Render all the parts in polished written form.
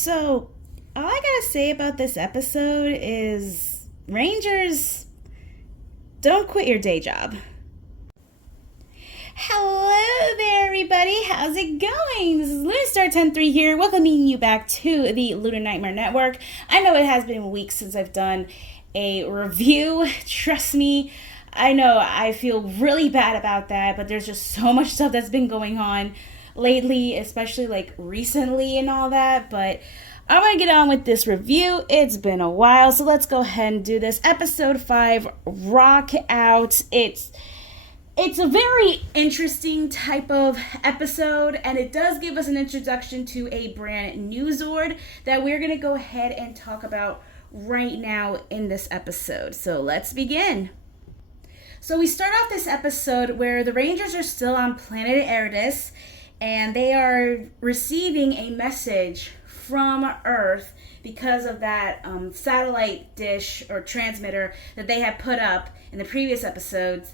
So, all I gotta say about this episode is Rangers, don't quit your day job. Hello there, everybody. How's it going? This is LunarStar103 here, welcoming you back to the Lunar Nightmare Network. I know it has been weeks since I've done a review. Trust me, I know I feel really bad about that, but there's just so much stuff that's been going on lately, especially like recently and all that. But I want to get on with this review. It's been a while, so let's go ahead and do this. Episode 5, Rock Out. It's a very interesting type of episode, and it does give us an introduction to a brand new Zord that we're going to go ahead and talk about right now in this episode. So let's begin. So we start off this episode where the Rangers are still on planet Aridus, and they are receiving a message from Earth because of that satellite dish or transmitter that they had put up in the previous episodes,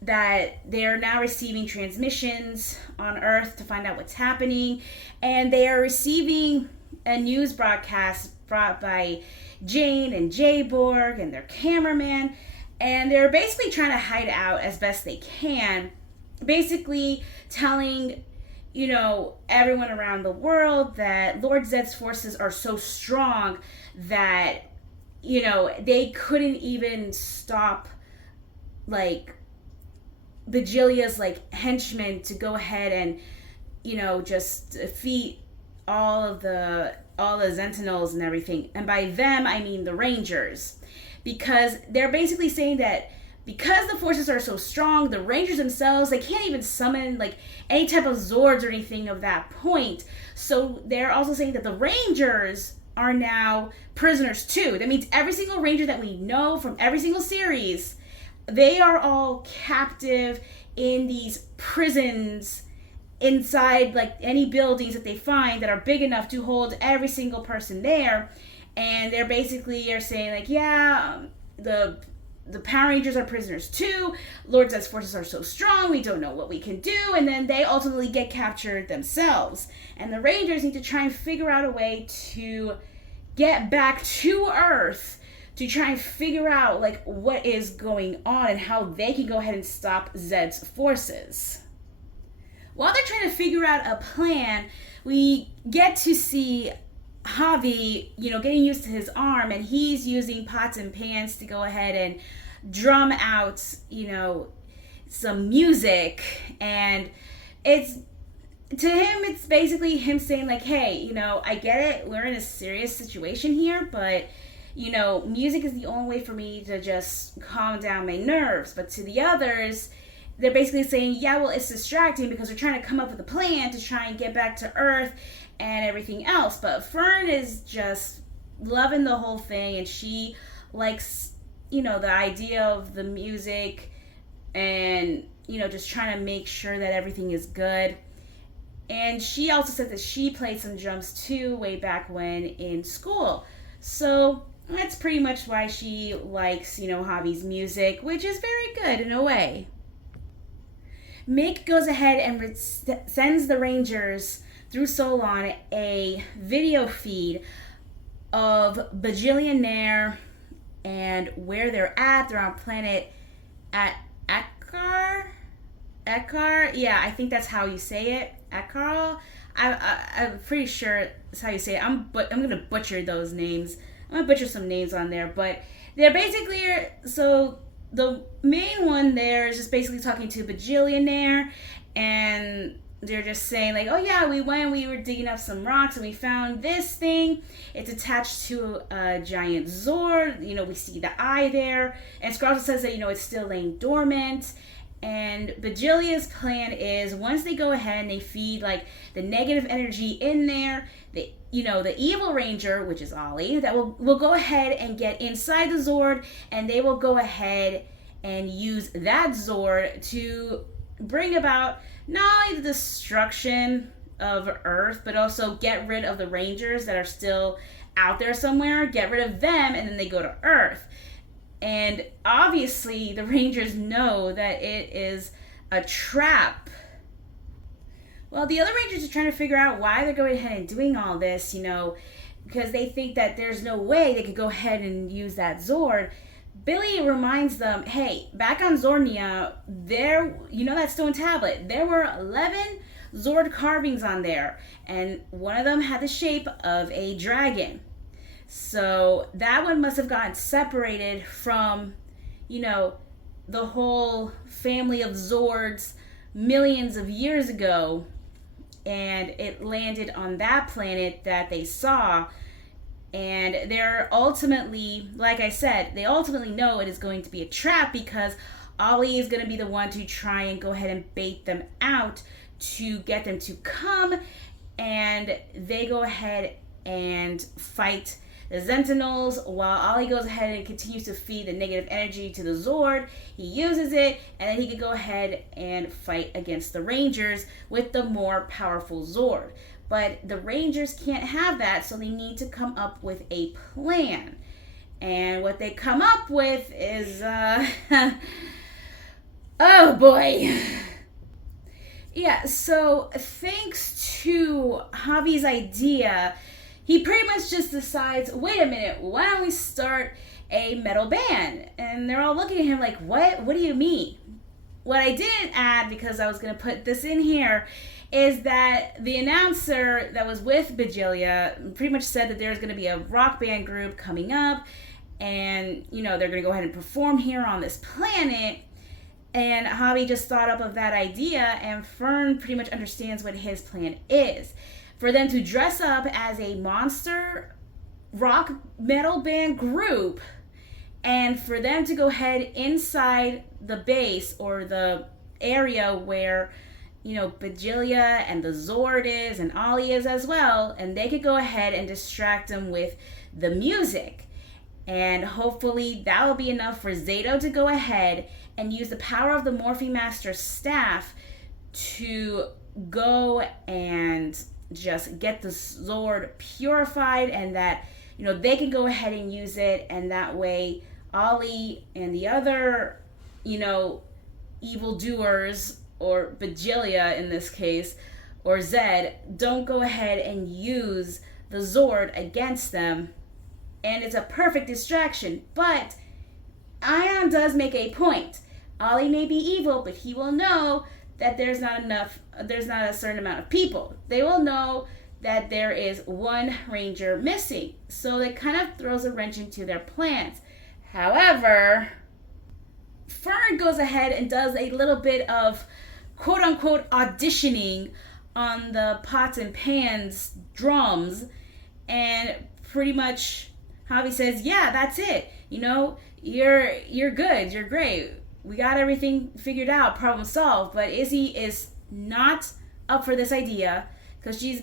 that they're now receiving transmissions on Earth to find out what's happening, and they are receiving a news broadcast brought by Jane and Jay Borg and their cameraman, and they're basically trying to hide out as best they can, basically telling everyone around the world that Lord Zedd's forces are so strong that they couldn't even stop Bajilia's henchmen to go ahead and just defeat all the Sentinels and everything. And by them I mean the Rangers, because they're basically saying that because the forces are so strong, the Rangers themselves, they can't even summon any type of Zords or anything of that point. So they're also saying that the Rangers are now prisoners too. That means every single Ranger that we know from every single series, they are all captive in these prisons inside any buildings that they find that are big enough to hold every single person there. And they're basically are saying the Power Rangers are prisoners too. Lord Zedd's forces are so strong, we don't know what we can do. And then they ultimately get captured themselves. And the Rangers need to try and figure out a way to get back to Earth to try and figure out what is going on and how they can go ahead and stop Zedd's forces. While they're trying to figure out a plan, we get to see Javi, getting used to his arm, and he's using pots and pans to go ahead and drum out, some music. And to him, it's basically him saying hey, I get it, we're in a serious situation here, but music is the only way for me to just calm down my nerves. But to the others, they're basically saying, yeah, well, it's distracting because they're trying to come up with a plan to try and get back to Earth and everything else. But Fern is just loving the whole thing, and she likes, the idea of the music and, just trying to make sure that everything is good. And she also said that she played some drums too way back when in school. So that's pretty much why she likes, Javi's music, which is very good in a way. Mick goes ahead and sends the Rangers through Solon a video feed of Bajillionaire and where they're at. They're on planet Akar? Yeah, I think that's how you say it. Akar? I'm pretty sure that's how you say it. I'm going to butcher those names. I'm going to butcher some names on there, but they're basically, so the main one there is just basically talking to Bajillionaire, and they're just saying oh yeah, we were digging up some rocks and we found this thing. It's attached to a giant Zord. We see the eye there, and Scrooge says that it's still laying dormant. And Bajilia's plan is, once they go ahead and they feed the negative energy in there, the evil Ranger, which is Ollie, that will go ahead and get inside the Zord, and they will go ahead and use that Zord to bring about not only the destruction of Earth, but also get rid of the Rangers that are still out there somewhere, get rid of them, and then they go to Earth. And obviously the Rangers know that it is a trap. Well, the other Rangers are trying to figure out why they're going ahead and doing all this, because they think that there's no way they could go ahead and use that Zord. Billy reminds them, hey, back on Zornia, there, that stone tablet, there were 11 Zord carvings on there, and one of them had the shape of a dragon. So that one must have gotten separated from, the whole family of Zords millions of years ago, and it landed on that planet that they saw. And they're ultimately, like I said, they ultimately know it is going to be a trap, because Ollie is going to be the one to try and go ahead and bait them out to get them to come, and they go ahead and fight the Sentinels while Ollie goes ahead and continues to feed the negative energy to the Zord. He uses it, and then he can go ahead and fight against the Rangers with the more powerful Zord. But the Rangers can't have that, so they need to come up with a plan. And what they come up with is, oh boy. Yeah, so thanks to Javi's idea, he pretty much just decides, wait a minute, why don't we start a metal band? And they're all looking at him like, what? What do you mean? What I didn't add, because I was going to put this in here, is that the announcer that was with Bejilia pretty much said that there's going to be a rock band group coming up, and, they're going to go ahead and perform here on this planet. And Javi just thought up of that idea, and Fern pretty much understands what his plan is. For them to dress up as a monster rock metal band group, and for them to go ahead inside the base, or the area where, Bejilia and the Zord is, and Ollie is as well, and they could go ahead and distract them with the music. And hopefully that will be enough for Zato to go ahead and use the power of the Morphe Master's staff to go and just get the Zord purified, and that, they can go ahead and use it, and that way Ollie and the other, evildoers, or Bejilia in this case, or Zed, don't go ahead and use the Zord against them. And it's a perfect distraction. But Ion does make a point. Ollie may be evil, but he will know that there's not a certain amount of people. They will know that there is one Ranger missing. So it kind of throws a wrench into their plans. However, Fern goes ahead and does a little bit of quote-unquote auditioning on the pots and pans drums, and pretty much Javi says, yeah, that's it. You're good. You're great. We got everything figured out, problem solved. But Izzy is not up for this idea, because she's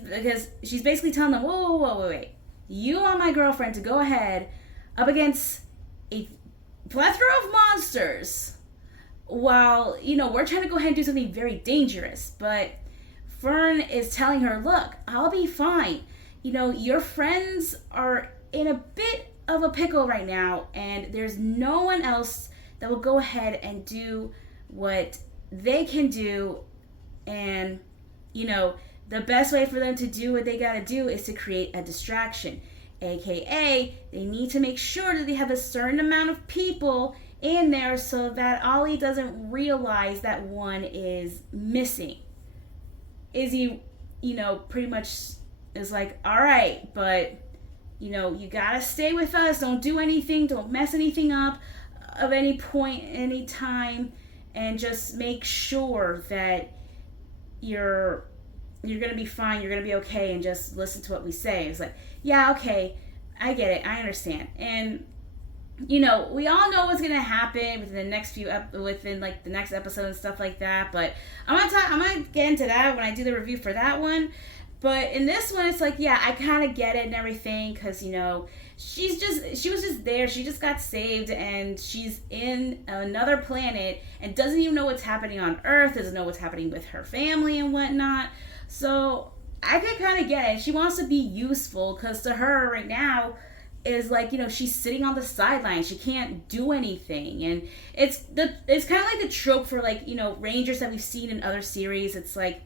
basically telling them, whoa, wait. You want my girlfriend to go ahead up against a plethora of monsters while, we're trying to go ahead and do something very dangerous. But Fern is telling her, look, I'll be fine. Your friends are in a bit of a pickle right now, and there's no one else that will go ahead and do what they can do. And, the best way for them to do what they got to do is to create a distraction. AKA, they need to make sure that they have a certain amount of people in there so that Ollie doesn't realize that one is missing. Izzy, pretty much is like, all right, but, you gotta stay with us. Don't do anything. Don't mess anything up of any point, any time, and just make sure that you're gonna be fine. You're gonna be okay, and just listen to what we say. It's like, yeah, okay, I get it. I understand. And we all know what's gonna happen within the next the next episode and stuff like that. But I'm gonna get into that when I do the review for that one. But in this one, it's like, yeah, I kind of get it and everything, because she was just there. She just got saved, and she's in another planet and doesn't even know what's happening on Earth. Doesn't know what's happening with her family and whatnot. So I could kind of get it. She wants to be useful, because to her right now is like, she's sitting on the sidelines. She can't do anything. And it's kind of like the trope for, like, Rangers that we've seen in other series. It's like,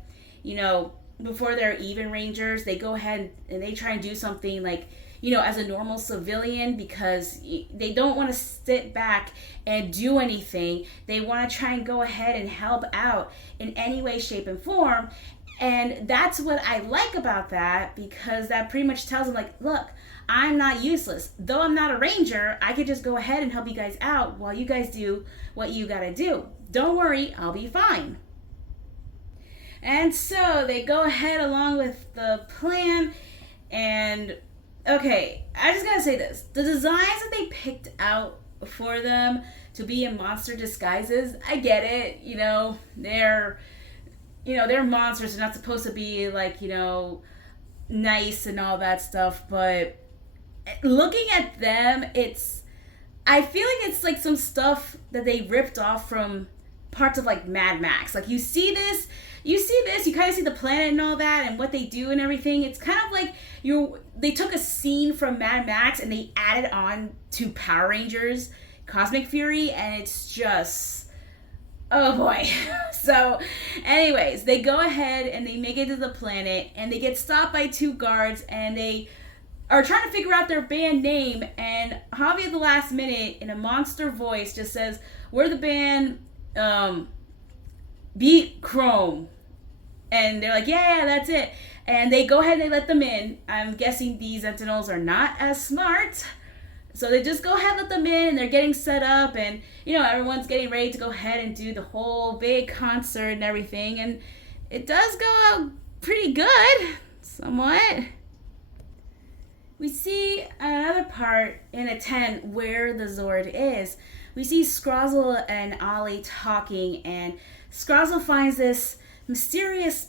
before they're even Rangers, they go ahead and they try and do something like, as a normal civilian, because they don't want to sit back and do anything. They want to try and go ahead and help out in any way, shape, and form. And that's what I like about that, because that pretty much tells them, like, look, I'm not useless. Though I'm not a Ranger, I could just go ahead and help you guys out while you guys do what you gotta do. Don't worry, I'll be fine. And so they go ahead along with the plan, and okay, I just gotta say this. The designs that they picked out for them to be in monster disguises, I get it. They're monsters. They're not supposed to be like, nice and all that stuff. But looking at them, I feel like it's like some stuff that they ripped off from parts of like Mad Max. Like you see this, you kind of see the planet and all that and what they do and everything. It's kind of like they took a scene from Mad Max and they added on to Power Rangers Cosmic Fury, and it's just, oh boy. So anyways, they go ahead and they make it to the planet, and they get stopped by two guards, and they are trying to figure out their band name, and Javi at the last minute in a monster voice just says, we're the band Beat Chrome. And they're like, yeah, that's it. And they go ahead and they let them in. I'm guessing these Sentinels are not as smart. So they just go ahead and let them in, and they're getting set up, and, everyone's getting ready to go ahead and do the whole big concert and everything. And it does go out pretty good, somewhat. We see another part in a tent where the Zord is. We see Scrozzle and Ollie talking, and Scrozzle finds this mysterious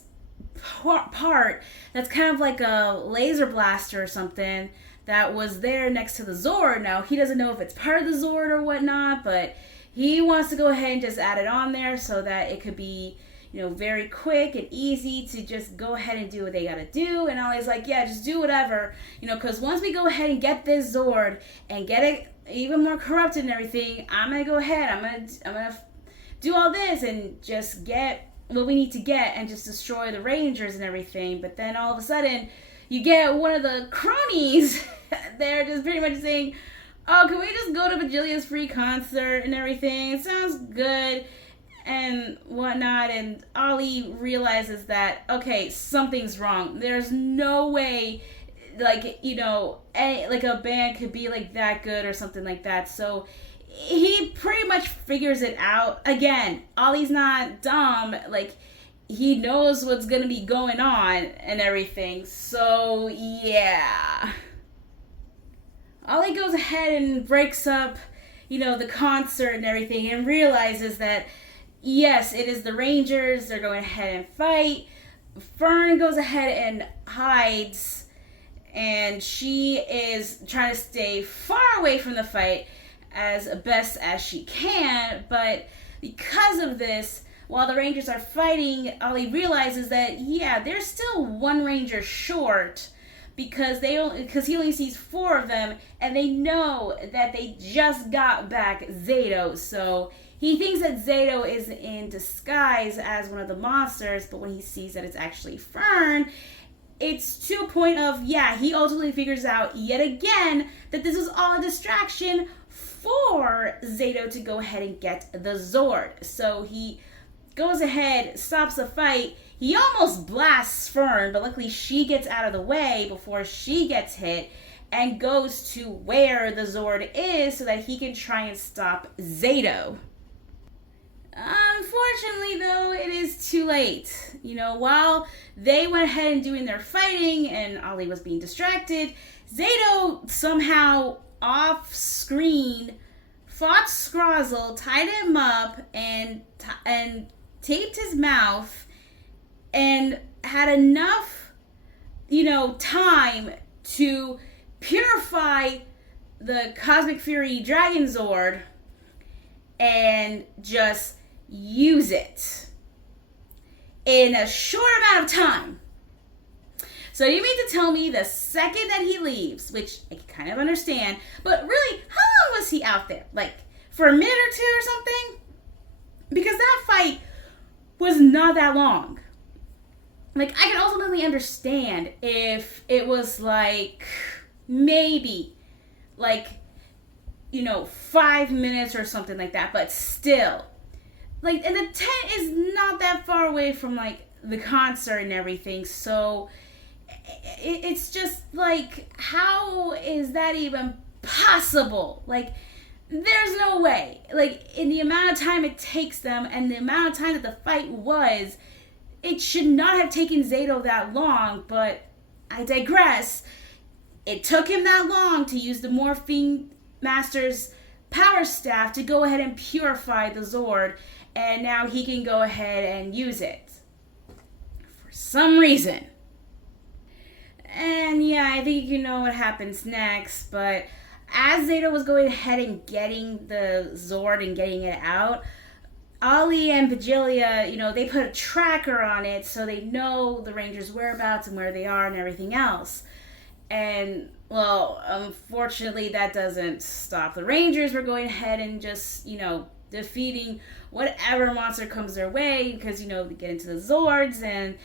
part that's kind of like a laser blaster or something that was there next to the Zord. Now, he doesn't know if it's part of the Zord or whatnot, but he wants to go ahead and just add it on there so that it could be, very quick and easy to just go ahead and do what they gotta do. And Ollie's like, yeah, just do whatever, because once we go ahead and get this Zord and get it even more corrupted and everything, I'm gonna go ahead, I'm gonna do all this and just get what we need to get and just destroy the Rangers and everything. But then all of a sudden, you get one of the cronies. They're just pretty much saying, oh, can we just go to Vigilia's free concert and everything? It sounds good and whatnot. And Ollie realizes that, okay, something's wrong. There's no way, like, like a band could be like that good or something like that. So he pretty much figures it out. Again, Ollie's not dumb. Like, he knows what's going to be going on and everything. So, yeah. Ollie goes ahead and breaks up, the concert and everything, and realizes that, yes, it is the Rangers. They're going ahead and fight. Fern goes ahead and hides, and she is trying to stay far away from the fight as best as she can. But because of this, while the Rangers are fighting, Ollie realizes that, yeah, they're still one Ranger short, because he only sees 4 of them, and they know that they just got back Zato. So he thinks that Zato is in disguise as one of the monsters, but when he sees that it's actually Fern, it's to a point of, yeah, he ultimately figures out yet again that this is all a distraction for Zato to go ahead and get the Zord. So he goes ahead, stops the fight. He almost blasts Fern, but luckily she gets out of the way before she gets hit, and goes to where the Zord is so that he can try and stop Zato. Unfortunately, though, it is too late. While they went ahead and doing their fighting and Ollie was being distracted, Zato somehow off screen fought Scrozzle, tied him up, and taped his mouth, and had enough, time to purify the Cosmic Fury Dragon Zord and just use it in a short amount of time. So you mean to tell me the second that he leaves, which I can kind of understand, but really, how long was he out there? Like, for a minute or 2 or something? Because that fight was not that long. like, I can ultimately understand if it was like, maybe, like, 5 minutes or something like that, but still, like, and the tent is not that far away from, like, the concert and everything, so it's just like, how is that even possible? Like, there's no way. Like, in the amount of time it takes them and the amount of time that the fight was, it should not have taken Zato that long, but I digress. It took him that long to use the Morphine Master's power staff to go ahead and purify the Zord, and now he can go ahead and use it. For some reason. And yeah, I think you know what happens next, but as Zato was going ahead and getting the Zord and getting it out, Ollie and Vigilia, they put a tracker on it so they know the Rangers' whereabouts and where they are and everything else. And, well, unfortunately, that doesn't stop the Rangers from going ahead and just, defeating whatever monster comes their way because, they get into the Zords and,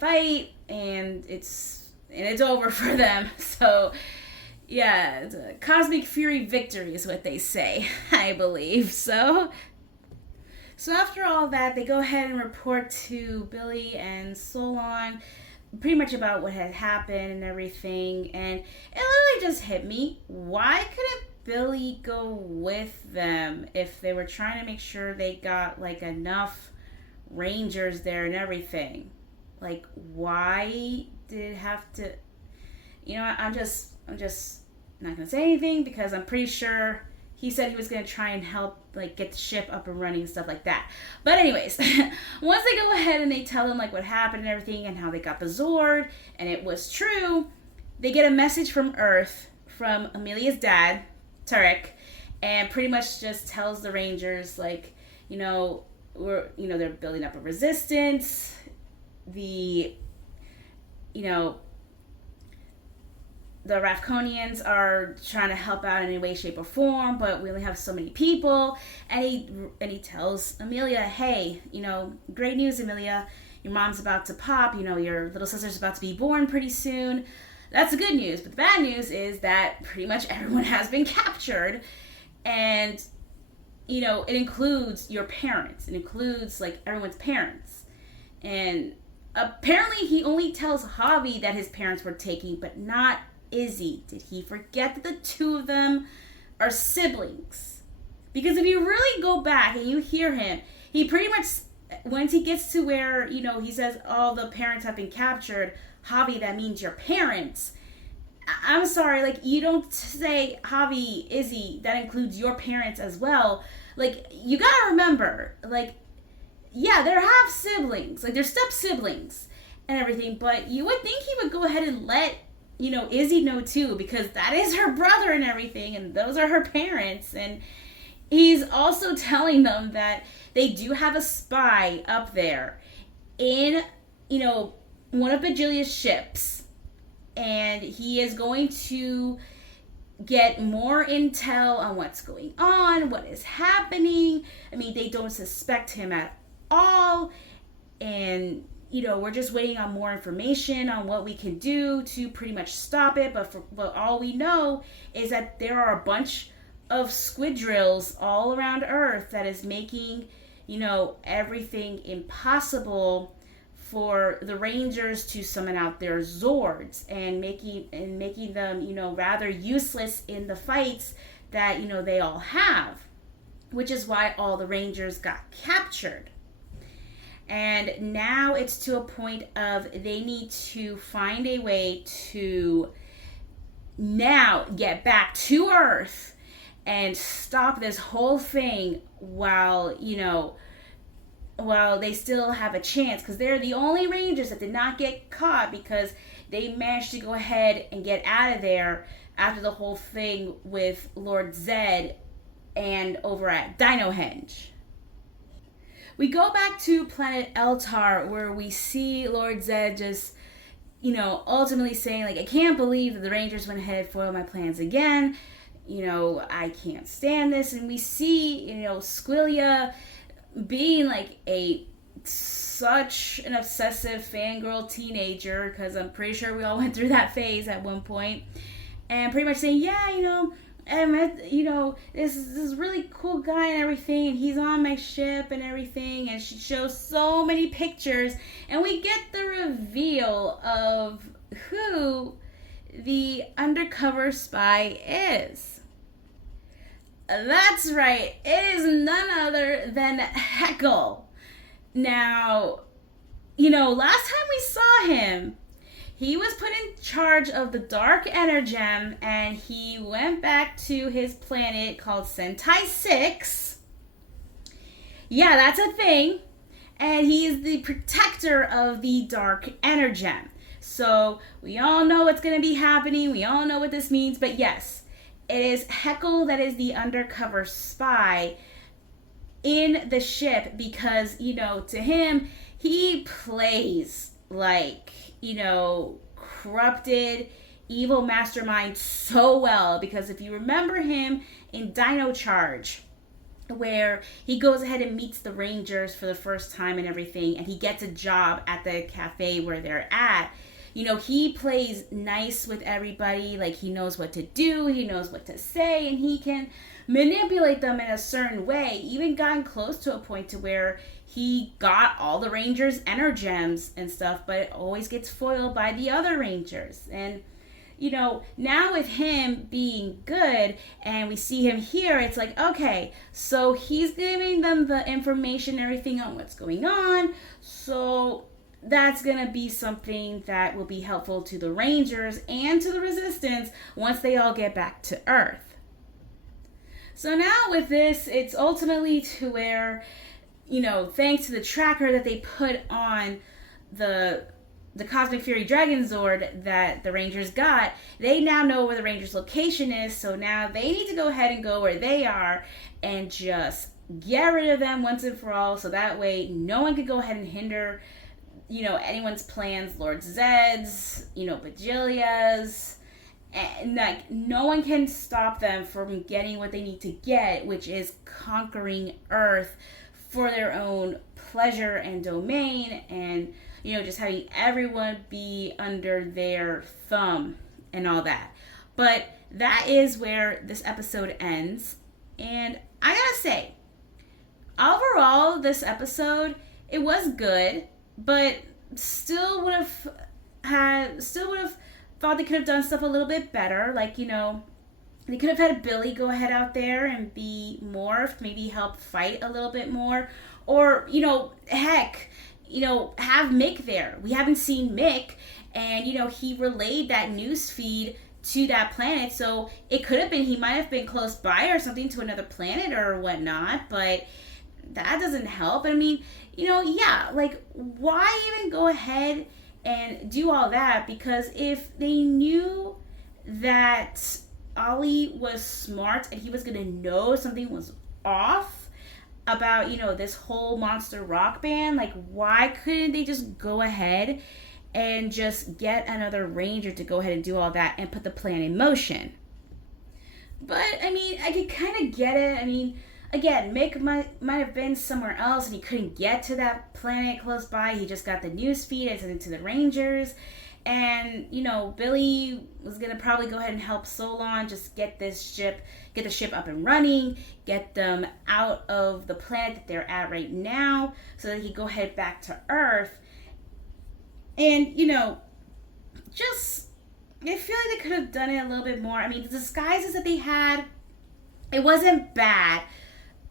fight, and it's over for them. So, yeah, it's a cosmic fury victory is what they say, I believe. So after all that, they go ahead and report to Billy and Solon pretty much about what had happened and everything, and it literally just hit me. Why couldn't Billy go with them if they were trying to make sure they got, like, enough Rangers there and everything? Like, why did it have to... I'm just not going to say anything because I'm pretty sure he said he was going to try and help, like, get the ship up and running and stuff like that. But anyways, once they go ahead and they tell him, like, what happened and everything and how they got the Zord, and it was true, they get a message from Earth, from Amelia's dad, Tarek, and pretty much just tells the Rangers, like, they're building up a resistance, the Rafconians are trying to help out in any way, shape, or form, but we only have so many people. And he tells Amelia, hey, great news, Amelia. Your mom's about to pop. Your little sister's about to be born pretty soon. That's the good news. But the bad news is that pretty much everyone has been captured. And, it includes your parents. It includes, like, everyone's parents. And apparently he only tells Javi that his parents were taken, but not Izzy. Did he forget that the two of them are siblings? Because if you really go back and you hear him, he pretty much, once he gets to where, he says all the parents have been captured, Javi, that means your parents. I'm sorry, like, you don't say Javi, Izzy, that includes your parents as well. Like, you gotta remember, like, yeah, they're half siblings, like, they're step siblings and everything, but you would think he would go ahead and let Izzy know too, because that is her brother and everything, and those are her parents. And he's also telling them that they do have a spy up there in, one of Bagilia's ships, and he is going to get more intel on what's going on, what is happening. I mean, they don't suspect him at all, and we're just waiting on more information on what we can do to pretty much stop it. But all we know is that there are a bunch of squid drills all around Earth that is making, everything impossible for the Rangers to summon out their Zords and making them, rather useless in the fights that, they all have, which is why all the Rangers got captured. And now it's to a point of they need to find a way to now get back to Earth and stop this whole thing while they still have a chance, because they're the only Rangers that did not get caught because they managed to go ahead and get out of there after the whole thing with Lord Zed and over at Dinohenge. We go back to planet Eltar, where we see Lord Zed just, ultimately saying, like, I can't believe that the Rangers went ahead and foiled my plans again. I can't stand this. And we see, Squilia being, like, a such an obsessive fangirl teenager, because I'm pretty sure we all went through that phase at one point, and pretty much saying, yeah, I met, this really cool guy and everything, and he's on my ship and everything, and she shows so many pictures, and we get the reveal of who the undercover spy is. That's right, it is none other than Heckle. Now, last time we saw him, he was put in charge of the Dark Energem, and he went back to his planet called Sentai 6. Yeah, that's a thing. And he is the protector of the Dark Energem. So, we all know what's going to be happening. We all know what this means. But yes, it is Heckle that is the undercover spy in the ship, because, to him, he plays like, corrupted, evil mastermind so well. Because if you remember him in Dino Charge, where he goes ahead and meets the Rangers for the first time and everything, and he gets a job at the cafe where they're at, he plays nice with everybody. Like, he knows what to do, he knows what to say, and he can manipulate them in a certain way. Even gotten close to a point to where he got all the Rangers' energems and stuff, but it always gets foiled by the other Rangers. And now with him being good and we see him here, it's like, okay, so he's giving them the information and everything on what's going on, so that's going to be something that will be helpful to the Rangers and to the Resistance once they all get back to Earth. So now with this, it's ultimately to where, thanks to the tracker that they put on the Cosmic Fury Dragon Zord that the Rangers got, they now know where the Rangers' location is, so now they need to go ahead and go where they are and just get rid of them once and for all, so that way no one could go ahead and hinder, anyone's plans, Lord Zed's, Bajilia's, and like no one can stop them from getting what they need to get, which is conquering Earth for their own pleasure and domain, and just having everyone be under their thumb and all that. But that is where this episode ends. And I gotta say, overall, this episode, it was good, but still would have thought they could have done stuff a little bit better. Like, they could have had Billy go ahead out there and be morphed, maybe help fight a little bit more. Or, heck, have Mick there. We haven't seen Mick, and, he relayed that news feed to that planet, so it could have been, he might have been close by or something to another planet or whatnot, but that doesn't help. I mean, why even go ahead and do all that? Because if they knew that Ollie was smart and he was going to know something was off about, this whole monster rock band, like, why couldn't they just go ahead and just get another Ranger to go ahead and do all that and put the plan in motion? But, I mean, I could kind of get it. I mean, again, Mick might have been somewhere else and he couldn't get to that planet close by. He just got the news feed and sent it to the Rangers. And, Billy was going to probably go ahead and help Solon just get the ship up and running, get them out of the planet that they're at right now so that he could go ahead back to Earth. And, just, I feel like they could have done it a little bit more. I mean, the disguises that they had, it wasn't bad.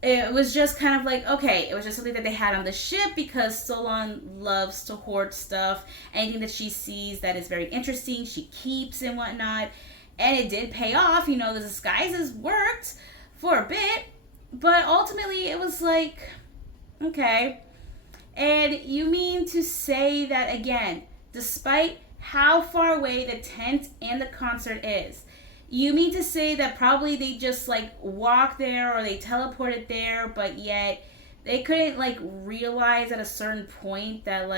It was just kind of like, okay, it was just something that they had on the ship because Solon loves to hoard stuff. Anything that she sees that is very interesting, she keeps and whatnot. And it did pay off. The disguises worked for a bit. But ultimately, it was like, okay. And you mean to say that, again, despite how far away the tent and the concert is, you mean to say that probably they just, walked there or they teleported there, but yet they couldn't, realize at a certain point that,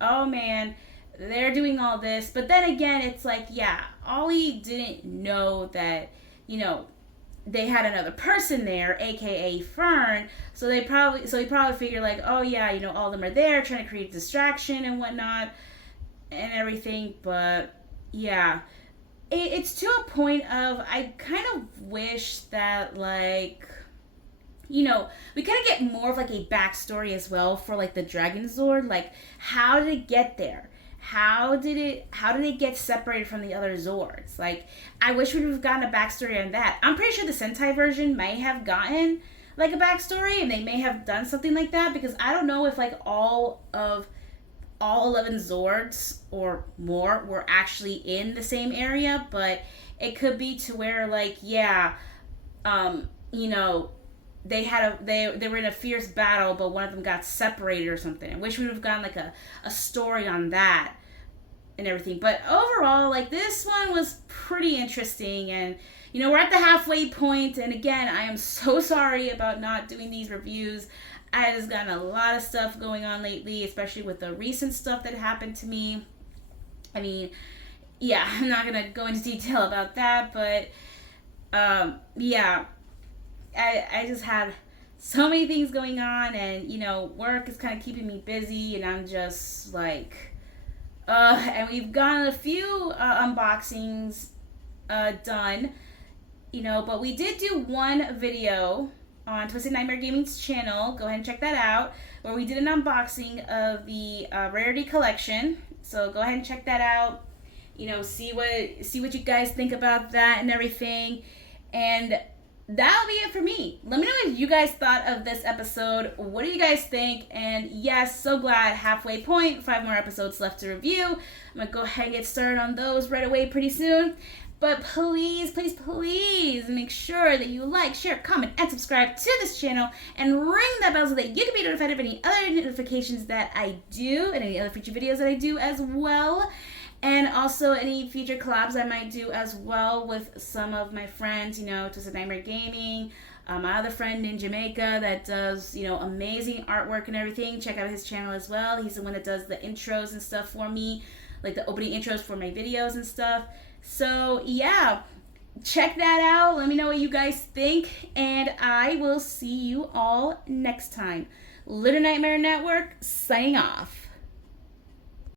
oh, man, they're doing all this. But then again, it's like, yeah, Ollie didn't know that, they had another person there, aka Fern. So he probably figured like, oh yeah, you know, all of them are there trying to create distraction and whatnot and everything. But yeah, it's to a point of I kind of wish that like, you know, we kind of get more of like a backstory as well for like the Dragon Zord. Like, how did it get there? How did it get separated from the other Zords? Like, I wish we would have gotten a backstory on that. I'm pretty sure the Sentai version may have gotten like a backstory, and they may have done something like that, because I don't know if like all 11 Zords or more were actually in the same area, but it could be to where like, yeah, you know, they were in a fierce battle, but one of them got separated or something. I wish we would have gotten like a story on that and everything. But overall, like, this one was pretty interesting, and you know, we're at the halfway point, and again, I am so sorry about not doing these reviews. I just gotten a lot of stuff going on lately, especially with the recent stuff that happened to me. I mean, yeah, I'm not gonna go into detail about that, but yeah, I just had so many things going on, and you know, work is kind of keeping me busy, and I'm just like, and we've gotten a few unboxings done, you know, but we did do one video on Twisted Nightmare Gaming's channel. Go ahead and check that out, where we did an unboxing of the Rarity Collection. So go ahead and check that out. You know, see what you guys think about that and everything, and that'll be it for me. Let me know what you guys thought of this episode. What do you guys think? And yes, so glad, halfway point, 5 more episodes left to review. I'm gonna go ahead and get started on those right away pretty soon. But please, please, please make sure that you like, share, comment, and subscribe to this channel, and ring that bell so that you can be notified of any other notifications that I do, and any other future videos that I do as well. And also any future collabs I might do as well with some of my friends, you know, Twisted Nightmare Gaming, my other friend Nynjamaica that does, you know, amazing artwork and everything. Check out his channel as well. He's the one that does the intros and stuff for me, like the opening intros for my videos and stuff. So yeah, check that out. Let me know what you guys think, and I will see you all next time. Little Nightmare Network, signing off.